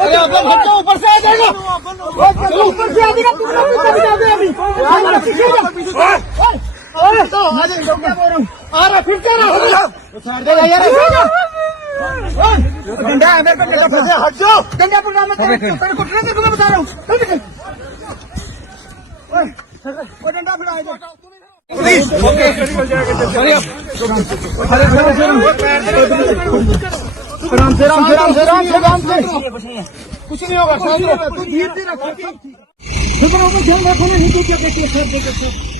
अरे आप लोग हटो, ऊपर से आ जाएगा। चलो ऊपर से आ जाएगा, तुम लोग भी कभी जाओगे अभी। आ रहा फिर क्या रहा छोड़ देगा यार। डंडा है मेरे को, डंडा फंसे, हट जाओ। डंडा पकड़ा मैं तेरे को ट्रेन को बता रहा हूँ। वो डंडा फड़ा है पुलिस। राम से राम से राम से राम से राम से कुछ नहीं होगा। तू धीरे धीरे रख। ध्यान रखो ना, नहीं तो क्या देखिए सर, देखिए सर।